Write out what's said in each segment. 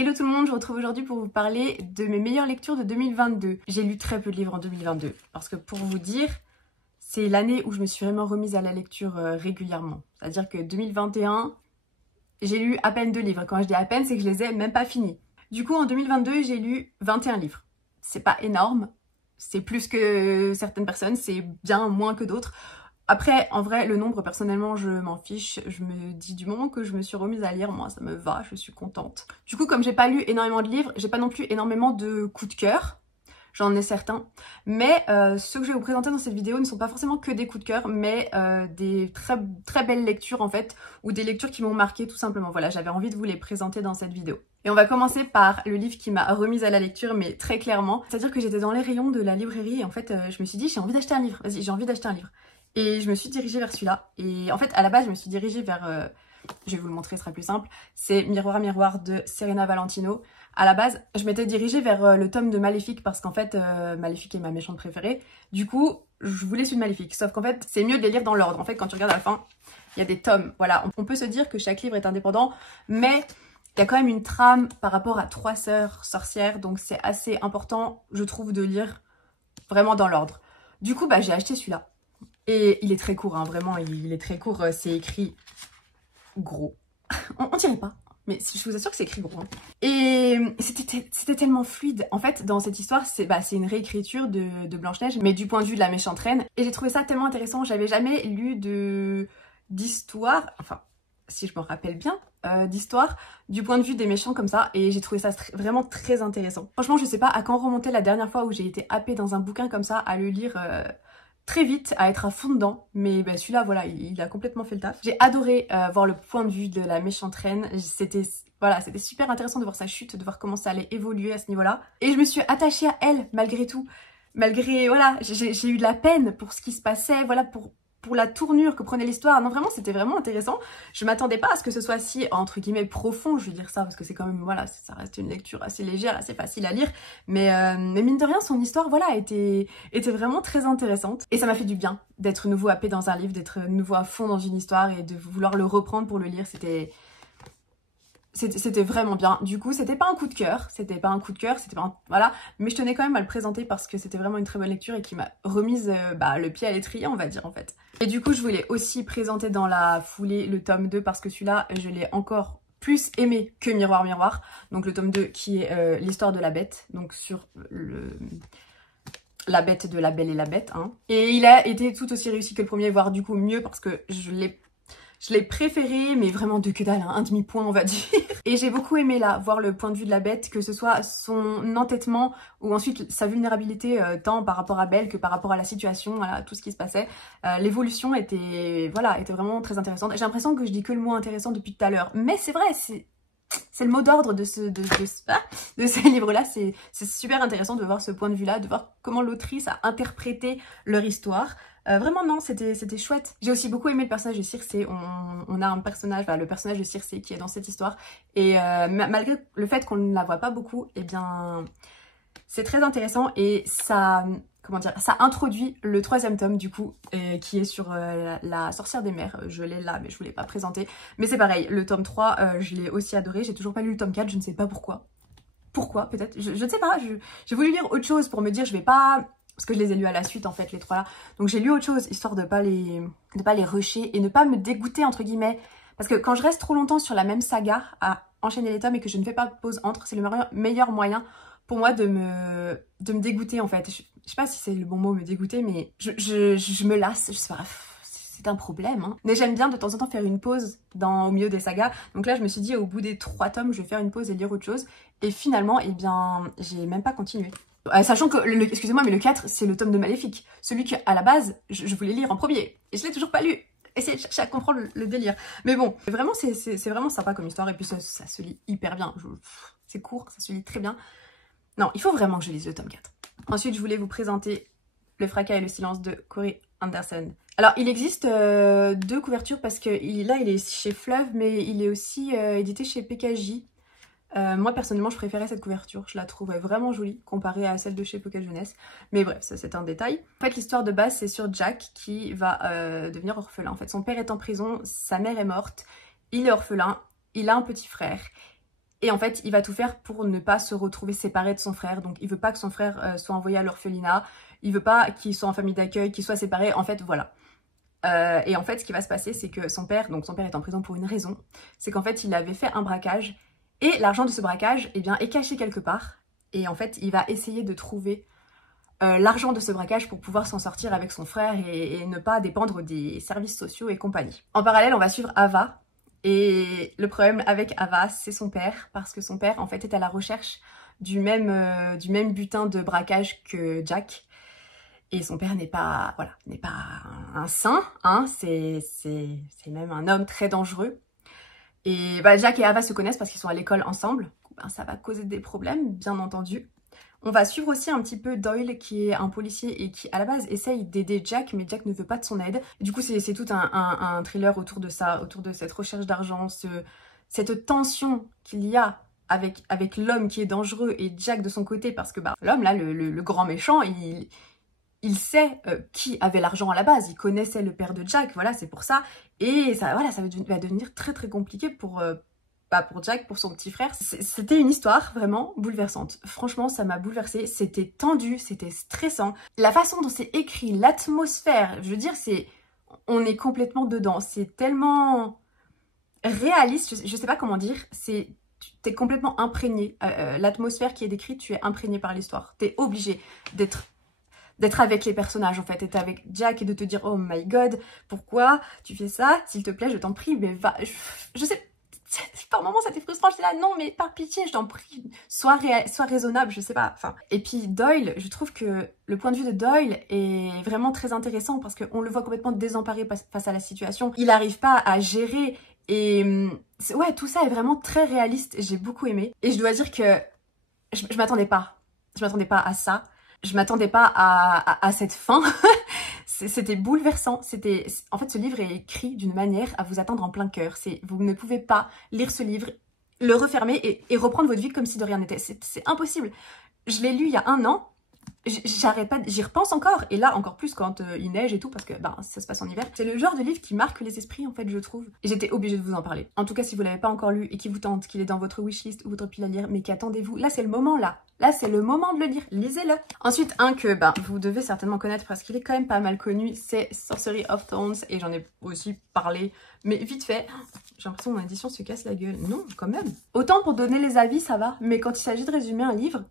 Hello tout le monde, je vous retrouve aujourd'hui pour vous parler de mes meilleures lectures de 2022. J'ai lu très peu de livres en 2022 parce que pour vous dire, c'est l'année où je me suis vraiment remise à la lecture régulièrement. C'est-à-dire que 2021, j'ai lu à peine 2 livres. Quand je dis à peine, c'est que je les ai même pas finis. Du coup, en 2022, j'ai lu 21 livres. C'est pas énorme, c'est plus que certaines personnes, c'est bien moins que d'autres. Après, en vrai, le nombre, personnellement, je m'en fiche. Je me dis du moment que je me suis remise à lire, moi, ça me va, je suis contente. Du coup, comme j'ai pas lu énormément de livres, j'ai pas non plus énormément de coups de cœur. J'en ai certains. Mais ceux que je vais vous présenter dans cette vidéo ne sont pas forcément que des coups de cœur, mais des très belles lectures, en fait, ou des lectures qui m'ont marqué tout simplement. Voilà, j'avais envie de vous les présenter dans cette vidéo. Et on va commencer par le livre qui m'a remise à la lecture, mais très clairement. C'est-à-dire que j'étais dans les rayons de la librairie et en fait, je me suis dit, j'ai envie d'acheter un livre. Vas-y, j'ai envie d'acheter un livre. Et je me suis dirigée vers celui-là. Et en fait, à la base, je me suis dirigée vers... je vais vous le montrer, ce sera plus simple. C'est Miroir, Miroir de Serena Valentino. À la base, je m'étais dirigée vers le tome de Maléfique parce qu'en fait, Maléfique est ma méchante préférée. Du coup, je voulais celui de Maléfique. Sauf qu'en fait, c'est mieux de les lire dans l'ordre. En fait, quand tu regardes à la fin, il y a des tomes. Voilà, on peut se dire que chaque livre est indépendant, mais il y a quand même une trame par rapport à 3 sœurs sorcières. Donc c'est assez important, je trouve, de lire vraiment dans l'ordre. Du coup, bah, j'ai acheté celui-là. Et il est très court, hein, vraiment, il est très court. C'est écrit gros. on dirait pas, mais je vous assure que c'est écrit gros. Hein. Et c'était tellement fluide. En fait, dans cette histoire, c'est une réécriture de Blanche-Neige, mais du point de vue de la méchante reine. Et j'ai trouvé ça tellement intéressant. J'avais jamais lu d'histoire, enfin, si je me rappelle bien, d'histoire du point de vue des méchants comme ça. Et j'ai trouvé ça vraiment très intéressant. Franchement, je sais pas à quand remonter la dernière fois où j'ai été happée dans un bouquin comme ça, à le lire... très vite, à être à fond dedans, mais bah, celui-là, voilà, il a complètement fait le taf. J'ai adoré voir le point de vue de la méchante reine, c'était super intéressant de voir sa chute, de voir comment ça allait évoluer à ce niveau-là. Et je me suis attachée à elle, malgré tout. Malgré, voilà, j'ai eu de la peine pour ce qui se passait, voilà, pour la tournure que prenait l'histoire. Non, vraiment, c'était vraiment intéressant. Je m'attendais pas à ce que ce soit si, entre guillemets, profond, je vais dire ça, parce que c'est quand même, voilà, ça reste une lecture assez légère, assez facile à lire. Mais mine de rien, son histoire, voilà, était vraiment très intéressante. Et ça m'a fait du bien d'être nouveau happé dans un livre, d'être nouveau à fond dans une histoire et de vouloir le reprendre pour le lire. C'était vraiment bien. Du coup, c'était pas un coup de cœur, voilà, mais je tenais quand même à le présenter parce que c'était vraiment une très bonne lecture et qui m'a remise le pied à l'étrier, on va dire, en fait. Et du coup, je voulais aussi présenter dans la foulée le tome 2 parce que celui-là, je l'ai encore plus aimé que Miroir, Miroir. Donc le tome 2 qui est l'histoire de la bête, donc sur la bête de La Belle et la Bête, hein. Et il a été tout aussi réussi que le premier, voire du coup mieux parce que je l'ai préféré, mais vraiment de que dalle, hein, un demi-point on va dire. Et j'ai beaucoup aimé là, voir le point de vue de la bête, que ce soit son entêtement ou ensuite sa vulnérabilité tant par rapport à Belle que par rapport à la situation, voilà, tout ce qui se passait. L'évolution était vraiment très intéressante. J'ai l'impression que je dis que le mot intéressant depuis tout à l'heure, mais c'est vrai, c'est le mot d'ordre de ces livres-là. C'est super intéressant de voir ce point de vue-là, de voir comment l'autrice a interprété leur histoire. Vraiment non, c'était chouette. J'ai aussi beaucoup aimé le personnage de Circé. On a un personnage, le personnage de Circé qui est dans cette histoire. Et malgré le fait qu'on ne la voit pas beaucoup, eh bien c'est très intéressant et ça... Comment dire, ça introduit le 3e tome du coup, qui est sur la sorcière des mers. Je l'ai là, mais je ne vous l'ai pas présenté. Mais c'est pareil, le tome 3, je l'ai aussi adoré. J'ai toujours pas lu le tome 4, je ne sais pas pourquoi. Pourquoi, peut-être, je ne sais pas. J'ai voulu lire autre chose pour me dire, je vais pas... Parce que je les ai lus à la suite, en fait, les 3 là. Donc j'ai lu autre chose, histoire de pas les rusher et ne pas me dégoûter, entre guillemets. Parce que quand je reste trop longtemps sur la même saga, à enchaîner les tomes et que je ne fais pas de pause entre, c'est le meilleur moyen pour moi de me dégoûter, en fait. Je sais pas si c'est le bon mot, me dégoûter, mais je me lasse, je sais pas, c'est un problème, hein. Mais j'aime bien de temps en temps faire une pause au milieu des sagas. Donc là, je me suis dit, au bout des 3 tomes, je vais faire une pause et lire autre chose. Et finalement, eh bien, j'ai même pas continué. Sachant que, excusez-moi, mais le 4, c'est le tome de Maléfique. Celui qu'à la base, je voulais lire en premier. Et je l'ai toujours pas lu. Essayez de chercher à comprendre le délire. Mais bon, vraiment, c'est vraiment sympa comme histoire. Et puis ça se lit hyper bien. C'est court, ça se lit très bien. Non, il faut vraiment que je lise le tome 4. Ensuite, je voulais vous présenter Le Fracas et le Silence de Corey Anderson. Alors, il existe 2 couvertures parce que là, il est chez Fleuve, mais il est aussi édité chez PKJ. Moi, personnellement, je préférais cette couverture. Je la trouvais vraiment jolie comparée à celle de chez Pocket Jeunesse. Mais bref, ça, c'est un détail. En fait, l'histoire de base, c'est sur Jack qui va devenir orphelin. En fait, son père est en prison, sa mère est morte, il est orphelin, il a un petit frère. Et en fait, il va tout faire pour ne pas se retrouver séparé de son frère. Donc, il veut pas que son frère soit envoyé à l'orphelinat. Il veut pas qu'il soit en famille d'accueil, qu'il soit séparé. En fait, voilà. Et en fait, ce qui va se passer, c'est que son père est en prison pour une raison. C'est qu'en fait, il avait fait un braquage. Et l'argent de ce braquage, eh bien, est caché quelque part. Et en fait, il va essayer de trouver l'argent de ce braquage pour pouvoir s'en sortir avec son frère et ne pas dépendre des services sociaux et compagnie. En parallèle, on va suivre Ava. Et le problème avec Ava, c'est son père, parce que son père, en fait, est à la recherche du même butin de braquage que Jack. Et son père n'est pas, voilà, n'est pas un saint, hein, c'est même un homme très dangereux. Et bah, Jack et Ava se connaissent parce qu'ils sont à l'école ensemble. Ben, ça va causer des problèmes, bien entendu. On va suivre aussi un petit peu Doyle, qui est un policier et qui, à la base, essaye d'aider Jack, mais Jack ne veut pas de son aide. Du coup, c'est tout un thriller autour de ça, autour de cette recherche d'argent, cette tension qu'il y a avec l'homme qui est dangereux et Jack de son côté, parce que bah, l'homme, là, le grand méchant, il sait qui avait l'argent à la base, il connaissait le père de Jack, voilà, c'est pour ça. Et ça, voilà, ça va devenir très très compliqué pour Jack, pour son petit frère. C'était une histoire vraiment bouleversante. Franchement, ça m'a bouleversée. C'était tendu, c'était stressant. La façon dont c'est écrit, l'atmosphère, je veux dire, on est complètement dedans. C'est tellement réaliste, je sais pas comment dire. T'es complètement imprégné. L'atmosphère qui est décrite, tu es imprégné par l'histoire. T'es obligé d'être avec les personnages en fait, d'être avec Jack et de te dire oh my god, pourquoi tu fais ça, s'il te plaît, je t'en prie, mais va, je sais, par moments c'était frustrant, j'étais là non mais par pitié, je t'en prie, sois raisonnable, je sais pas, enfin. Et puis Doyle, je trouve que le point de vue de Doyle est vraiment très intéressant parce qu'on le voit complètement désemparé face à la situation, il n'arrive pas à gérer et ouais, tout ça est vraiment très réaliste, j'ai beaucoup aimé. Et je dois dire que je m'attendais pas à ça. Je m'attendais pas à cette fin. C'était bouleversant. En fait, ce livre est écrit d'une manière à vous atteindre en plein cœur. Vous ne pouvez pas lire ce livre, le refermer et reprendre votre vie comme si de rien n'était. C'est impossible. Je l'ai lu il y a 1 an. J'arrête pas, j'y repense encore. Et là, encore plus quand il neige et tout, parce que ben, ça se passe en hiver. C'est le genre de livre qui marque les esprits, en fait, je trouve. Et j'étais obligée de vous en parler. En tout cas, si vous l'avez pas encore lu et qui vous tente, qu'il est dans votre wishlist ou votre pile à lire, mais qu'attendez-vous, là, c'est le moment, là. Là, c'est le moment de le lire. Lisez-le. Ensuite, un que ben, vous devez certainement connaître parce qu'il est quand même pas mal connu, c'est Sorcery of Thorns. Et j'en ai aussi parlé, mais vite fait. J'ai l'impression que mon édition se casse la gueule. Non, quand même. Autant pour donner les avis, ça va. Mais quand il s'agit de résumer un livre,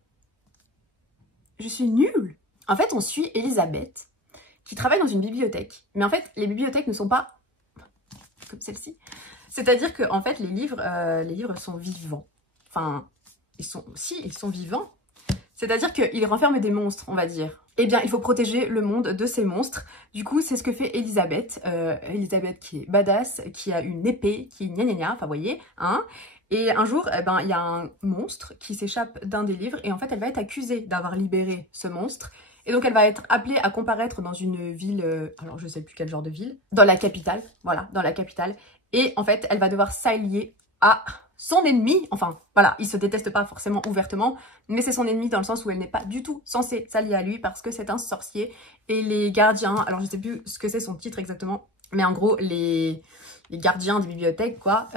je suis nulle. En fait, on suit Elisabeth, qui travaille dans une bibliothèque. Mais en fait, les bibliothèques ne sont pas comme celle-ci. C'est-à-dire que en fait, les livres sont vivants. Enfin, ils sont vivants. C'est-à-dire qu'ils renferment des monstres, on va dire. Eh bien, il faut protéger le monde de ces monstres. Du coup, c'est ce que fait Elisabeth. Elisabeth qui est badass, qui a une épée, qui est gna gna gna, enfin, vous voyez, hein. Et un jour, eh ben, il y a un monstre qui s'échappe d'un des livres et en fait, elle va être accusée d'avoir libéré ce monstre. Et donc, elle va être appelée à comparaître dans une ville, alors je sais plus quel genre de ville, dans la capitale, voilà, dans la capitale. Et en fait, elle va devoir s'allier à son ennemi. Enfin, voilà, ils se détestent pas forcément ouvertement, mais c'est son ennemi dans le sens où elle n'est pas du tout censée s'allier à lui parce que c'est un sorcier. Et les gardiens, alors je sais plus ce que c'est son titre exactement, mais en gros, les gardiens des bibliothèques, quoi,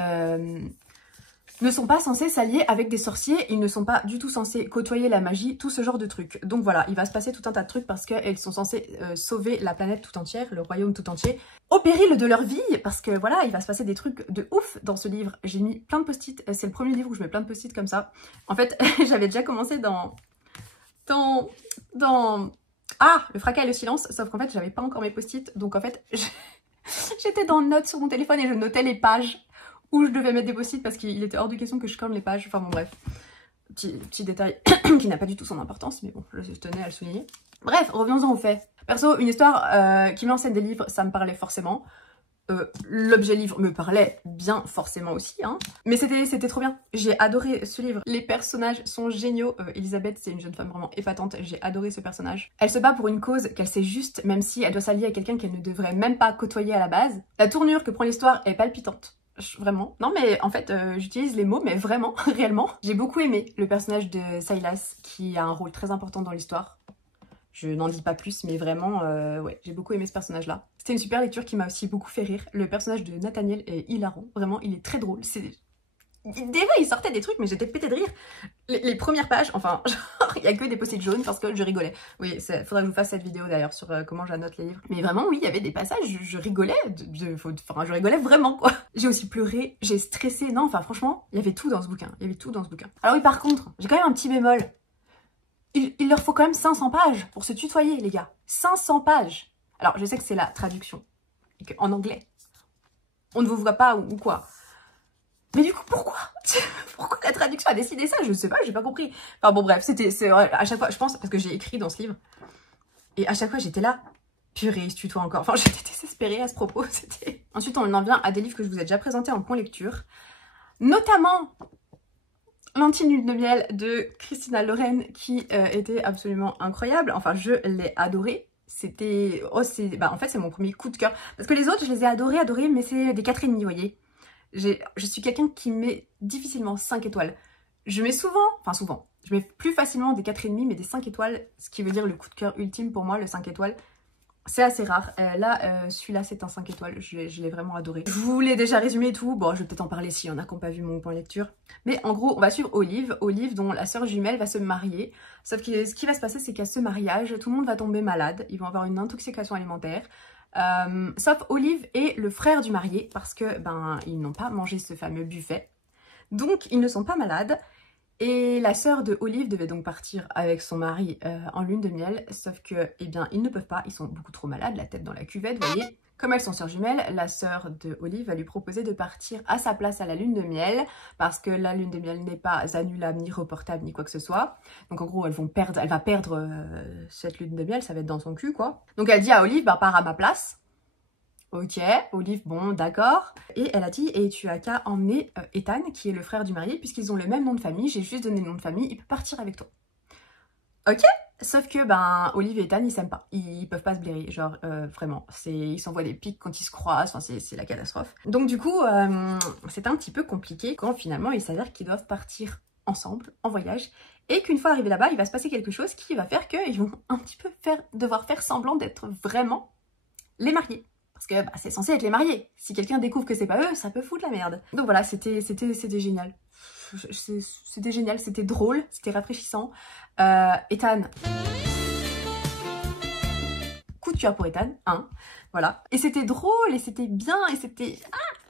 ne sont pas censés s'allier avec des sorciers, ils ne sont pas du tout censés côtoyer la magie, tout ce genre de trucs. Donc voilà, il va se passer tout un tas de trucs parce qu'elles sont censées sauver la planète tout entière, le royaume tout entier, au péril de leur vie, parce que voilà, il va se passer des trucs de ouf dans ce livre. J'ai mis plein de post-it, c'est le premier livre où je mets plein de post-it comme ça. En fait, j'avais déjà commencé dans le fracas et le silence, sauf qu'en fait, j'avais pas encore mes post-it, donc en fait, j'étais dans Notes sur mon téléphone et je notais les pages où je devais mettre des post-it parce qu'il était hors de question que je corne les pages. Enfin bon bref, petit détail qui n'a pas du tout son importance, mais bon, je tenais à le souligner. Bref, revenons-en aux faits. Perso, une histoire qui m'enseigne des livres, ça me parlait forcément. L'objet livre me parlait bien forcément aussi, hein. Mais c'était trop bien. J'ai adoré ce livre. Les personnages sont géniaux. Elisabeth, c'est une jeune femme vraiment épatante. J'ai adoré ce personnage. Elle se bat pour une cause qu'elle sait juste, même si elle doit s'allier à quelqu'un qu'elle ne devrait même pas côtoyer à la base. La tournure que prend l'histoire est palpitante. Vraiment. Non mais en fait, j'utilise les mots, mais vraiment, réellement. J'ai beaucoup aimé le personnage de Silas, qui a un rôle très important dans l'histoire. Je n'en dis pas plus, mais vraiment, ouais, j'ai beaucoup aimé ce personnage-là. C'était une super lecture qui m'a aussi beaucoup fait rire. Le personnage de Nathaniel est hilarant. Vraiment, il est très drôle. Des fois, il sortait des trucs, mais j'étais pété de rire. Les premières pages, enfin, genre, il y a que des post-it jaunes parce que je rigolais. Oui, faudrait que je vous fasse cette vidéo d'ailleurs sur comment j'annote les livres. Mais vraiment, oui, il y avait des passages, je rigolais, enfin, je rigolais vraiment, quoi. J'ai aussi pleuré, j'ai stressé. Non, enfin, franchement, il y avait tout dans ce bouquin. Il y avait tout dans ce bouquin. Alors oui, par contre, j'ai quand même un petit bémol. Il leur faut quand même 500 pages pour se tutoyer, les gars. 500 pages. Alors, je sais que c'est la traduction. Et qu'en anglais, on ne vous voit pas ou quoi. Mais du coup, pourquoi pourquoi la traduction a décidé ça? Je sais pas, j'ai pas compris. Enfin bon, bref, à chaque fois, je pense, parce que j'ai écrit dans ce livre, et à chaque fois, j'étais là, purée, se tutoie encore. Enfin, j'étais désespérée à ce propos. Ensuite, on en vient à des livres que je vous ai déjà présentés en point lecture, notamment L'Intime Lune de Miel de Christina Lauren, qui était absolument incroyable. Enfin, je l'ai adoré. C'était... Oh, en fait, c'est mon premier coup de cœur. Parce que les autres, je les ai adorés, mais c'est des 4,5, vous voyez. Je suis quelqu'un qui met difficilement 5 étoiles. Je mets souvent, je mets plus facilement des 4,5 mais des 5 étoiles, ce qui veut dire le coup de cœur ultime pour moi, le 5 étoiles. C'est assez rare. Là, celui-là, c'est un 5 étoiles. Je l'ai vraiment adoré. Je vous l'ai déjà résumé et tout. Bon, je vais peut-être en parler s'il y en a qui n'ont pas vu mon point lecture. Mais en gros, on va suivre Olive. Olive, dont la sœur jumelle va se marier. Sauf que ce qui va se passer, c'est qu'à ce mariage, tout le monde va tomber malade. Ils vont avoir une intoxication alimentaire. Sauf Olive et le frère du marié, parce que ils n'ont pas mangé ce fameux buffet. Donc, ils ne sont pas malades. Et la sœur de Olive devait donc partir avec son mari en lune de miel, sauf que, eh bien, ils ne peuvent pas, ils sont beaucoup trop malades, la tête dans la cuvette, vous voyez. Comme elles sont sœurs jumelles, la sœur de Olive va lui proposer de partir à sa place à la lune de miel, parce que la lune de miel n'est pas annulable, ni reportable, ni quoi que ce soit. Donc en gros, elle va perdre cette lune de miel, ça va être dans son cul, quoi. Donc elle dit à Olive, pars à ma place. Ok, Olive, bon, d'accord. Et elle a dit, et tu as qu'à emmener Ethan, qui est le frère du marié, puisqu'ils ont le même nom de famille, j'ai juste donné le nom de famille, il peut partir avec toi. Ok, sauf que, Olive et Ethan, ils s'aiment pas. Ils peuvent pas se blairer, genre, vraiment. Ils s'envoient des pics quand ils se croisent, enfin, c'est la catastrophe. Donc du coup, c'est un petit peu compliqué quand finalement, il s'avère qu'ils doivent partir ensemble, en voyage, et qu'une fois arrivés là-bas, il va se passer quelque chose qui va faire qu'ils vont un petit peu devoir faire semblant d'être vraiment les mariés. Parce que c'est censé être les mariés. Si quelqu'un découvre que c'est pas eux, ça peut foutre la merde. Donc voilà, c'était génial. C'était génial, c'était drôle, c'était rafraîchissant. Ethan. Coup de cœur pour Ethan, hein. Voilà. Et c'était drôle, et c'était bien, et c'était...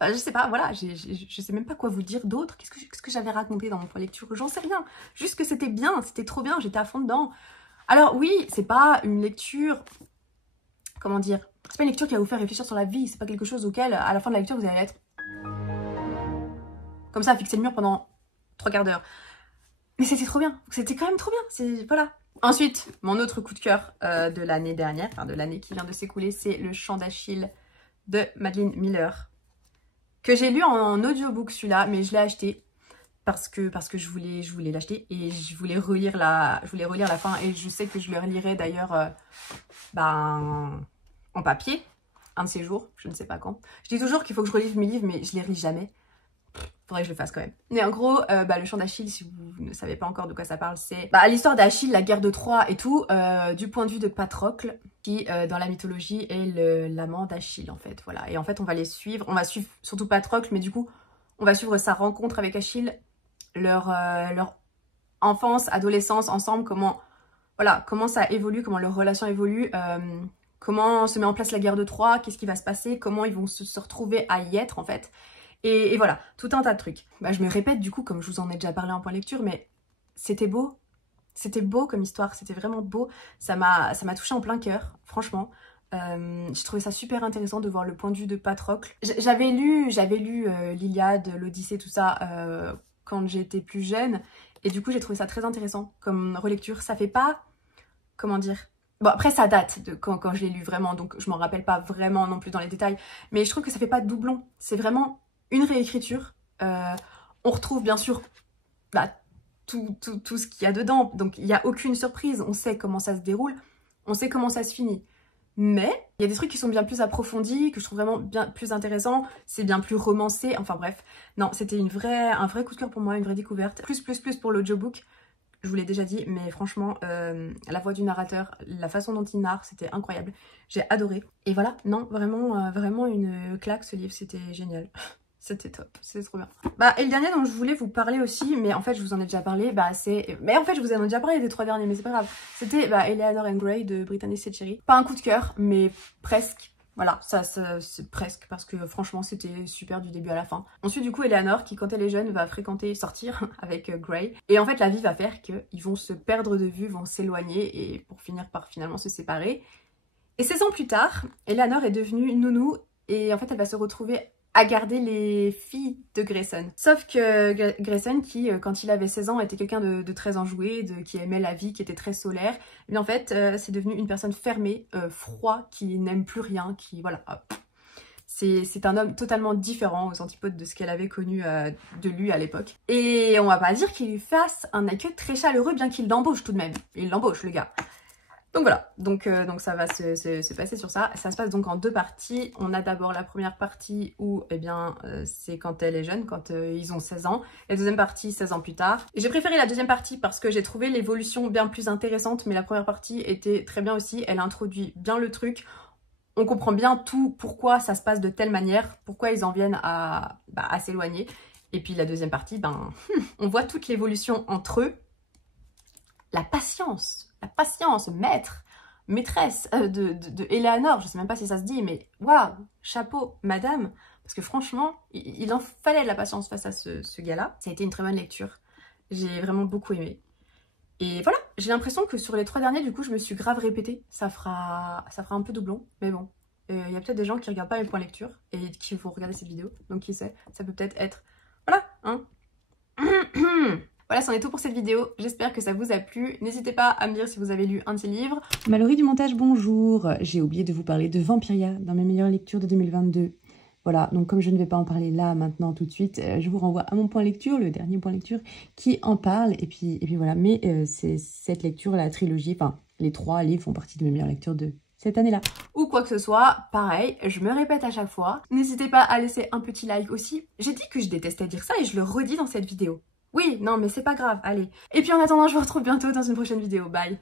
je sais pas, voilà, je sais même pas quoi vous dire d'autre. Qu'est-ce que j'avais raconté dans mon point lecture? J'en sais rien. Juste que c'était bien, c'était trop bien, j'étais à fond dedans. Alors oui, c'est pas une lecture... Comment dire? C'est pas une lecture qui va vous faire réfléchir sur la vie, c'est pas quelque chose auquel, à la fin de la lecture, vous allez être comme ça, à fixer le mur pendant 3 quarts d'heure. Mais c'était trop bien, c'était quand même trop bien, voilà. Ensuite, mon autre coup de cœur de l'année dernière, enfin de l'année qui vient de s'écouler, c'est Le Chant d'Achille de Madeline Miller, que j'ai lu en audiobook celui-là, mais je l'ai acheté parce que je voulais l'acheter et je voulais relire la fin, et je sais que je le relirai d'ailleurs en papier, un de ces jours, je ne sais pas quand. Je dis toujours qu'il faut que je relise mes livres, mais je les relis jamais. Faudrait que je le fasse quand même. Mais en gros, le chant d'Achille, si vous ne savez pas encore de quoi ça parle, c'est l'histoire d'Achille, la guerre de Troie et tout, du point de vue de Patrocle, qui dans la mythologie est l'amant d'Achille en fait. Voilà. Et en fait, on va suivre surtout Patrocle, mais du coup, on va suivre sa rencontre avec Achille, leur enfance, adolescence ensemble, comment ça évolue, comment leur relation évolue, comment se met en place la guerre de Troie, qu'est-ce qui va se passer, comment ils vont se retrouver à y être en fait. Et voilà, tout un tas de trucs. Je me répète du coup, comme je vous en ai déjà parlé en point lecture, mais c'était beau. C'était beau comme histoire, c'était vraiment beau. Ça m'a touché en plein cœur, franchement. J'ai trouvé ça super intéressant de voir le point de vue de Patrocle. J'avais lu l'Iliade, l'Odyssée, tout ça, quand j'étais plus jeune. Et du coup, j'ai trouvé ça très intéressant comme relecture. Ça fait pas... Comment dire? Bon, après, ça date de quand je l'ai lu vraiment, donc je m'en rappelle pas vraiment non plus dans les détails. Mais je trouve que ça fait pas de doublon. C'est vraiment une réécriture. On retrouve bien sûr tout ce qu'il y a dedans. Donc, il n'y a aucune surprise. On sait comment ça se déroule. On sait comment ça se finit. Mais il y a des trucs qui sont bien plus approfondis, que je trouve vraiment bien plus intéressants. C'est bien plus romancé. Enfin bref. Non, c'était un vrai coup de cœur pour moi, une vraie découverte. Plus pour l'audiobook. Je vous l'ai déjà dit, mais franchement, la voix du narrateur, la façon dont il narre, c'était incroyable. J'ai adoré. Et voilà, non, vraiment une claque ce livre, c'était génial. C'était top, c'était trop bien. Bah, et le dernier dont je voulais vous parler aussi, mais en fait je vous en ai déjà parlé, bah c'est... Mais en fait je vous en ai déjà parlé des 3 derniers, mais c'est pas grave. C'était Eleanor and Gray de Brittany Setcheri. Pas un coup de cœur, mais presque. Voilà, ça c'est presque, parce que franchement c'était super du début à la fin. Ensuite du coup Eleanor, qui quand elle est jeune va sortir avec Gray. Et en fait la vie va faire qu'ils vont se perdre de vue, vont s'éloigner et pour finir par finalement se séparer. Et 16 ans plus tard, Eleanor est devenue nounou et en fait elle va se retrouver à garder les filles de Grayson. Sauf que Grayson, qui quand il avait 16 ans était quelqu'un de très enjoué, qui aimait la vie, qui était très solaire, mais en fait c'est devenu une personne fermée, froid, qui n'aime plus rien, qui voilà. C'est un homme totalement différent aux antipodes de ce qu'elle avait connu de lui à l'époque. Et on va pas dire qu'il lui fasse un accueil très chaleureux, bien qu'il l'embauche tout de même. Il l'embauche le gars. Donc voilà, donc ça va se passer sur ça. Ça se passe donc en 2 parties. On a d'abord la première partie où eh bien c'est quand elle est jeune, quand ils ont 16 ans. La deuxième partie 16 ans plus tard. J'ai préféré la deuxième partie parce que j'ai trouvé l'évolution bien plus intéressante, mais la première partie était très bien aussi. Elle introduit bien le truc. On comprend bien tout, pourquoi ça se passe de telle manière, pourquoi ils en viennent à s'éloigner. Et puis la deuxième partie, on voit toute l'évolution entre eux. La patience, maîtresse de Eleanor, je sais même pas si ça se dit, mais waouh, chapeau, madame, parce que franchement, il en fallait de la patience face à ce gars-là. Ça a été une très bonne lecture, j'ai vraiment beaucoup aimé. Et voilà, j'ai l'impression que sur les 3 derniers, du coup, je me suis grave répétée, ça fera un peu doublon, mais bon. Il y a peut-être des gens qui regardent pas mes points lecture et qui vont regarder cette vidéo, donc qui sait, ça peut peut-être être... Voilà, hein. Voilà, c'en est tout pour cette vidéo. J'espère que ça vous a plu. N'hésitez pas à me dire si vous avez lu un de ces livres. Mallory du montage, bonjour. J'ai oublié de vous parler de Vampiria dans mes meilleures lectures de 2022. Voilà, donc comme je ne vais pas en parler là, maintenant, tout de suite, je vous renvoie à mon point lecture, le dernier point lecture, qui en parle. Et puis voilà, mais c'est cette lecture, la trilogie, enfin, les 3 livres font partie de mes meilleures lectures de cette année-là. Ou quoi que ce soit, pareil, je me répète à chaque fois. N'hésitez pas à laisser un petit like aussi. J'ai dit que je détestais dire ça et je le redis dans cette vidéo. Oui, non mais c'est pas grave, allez. Et puis en attendant, je vous retrouve bientôt dans une prochaine vidéo. Bye!